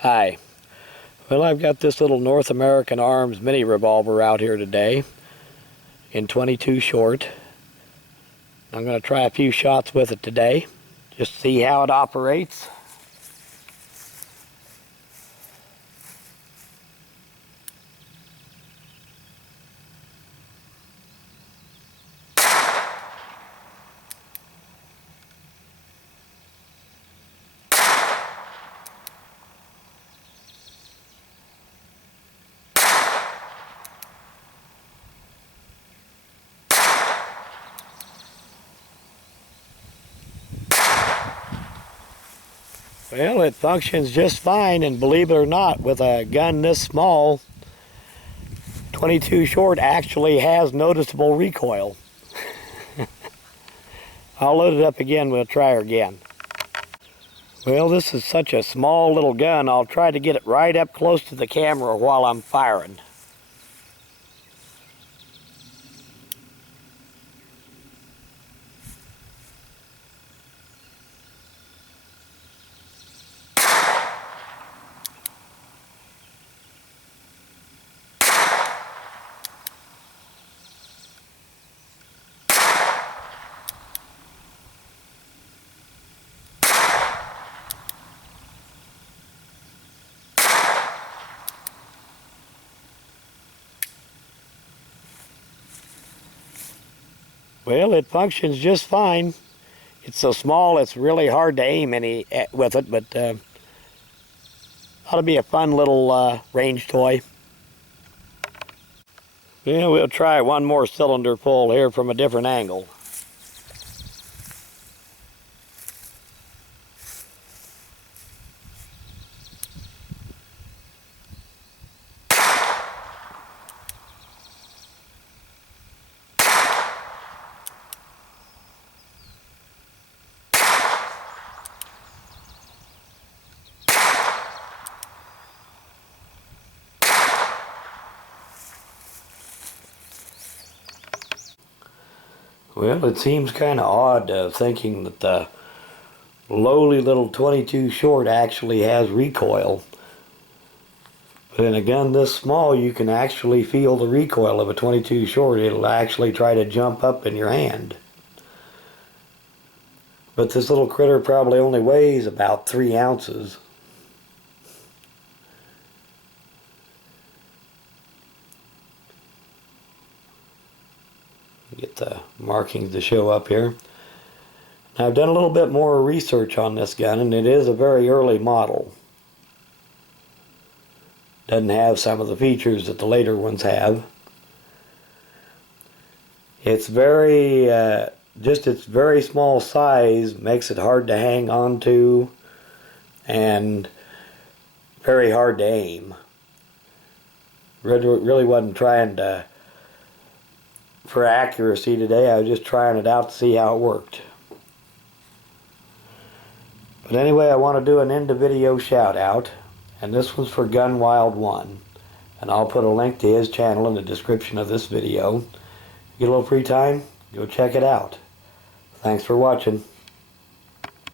Hi. Well, I've got this little North American Arms mini revolver out here today in 22 short. I'm going to try a few shots with it today, just to see how it operates. Well, it functions just fine, and believe it or not, with a gun this small, 22 short actually has noticeable recoil. I'll load it up again, we'll try her again. Well, this is such a small little gun, I'll try to get it right up close to the camera while I'm firing. Well, it functions just fine. It's so small it's really hard to aim with it, but ought to be a fun little range toy. Yeah, we'll try one more cylinder pull here from a different angle. Well, it seems kind of odd thinking that the lowly little 22 short actually has recoil. But in a gun this small, you can actually feel the recoil of a 22 short. It'll actually try to jump up in your hand. But this little critter probably only weighs about 3 ounces. Get the markings to show up here. Now, I've done a little bit more research on this gun, and it is a very early model. Doesn't have some of the features that the later ones have. It's very, just its very small size makes it hard to hang on to and very hard to aim. Really wasn't trying for accuracy today. I was just trying it out to see how it worked. But anyway, I want to do an end of video shout out, and this one's for Gun Wild 1, and I'll put a link to his channel in the description of this video. Get a little free time, go check it out. Thanks for watching.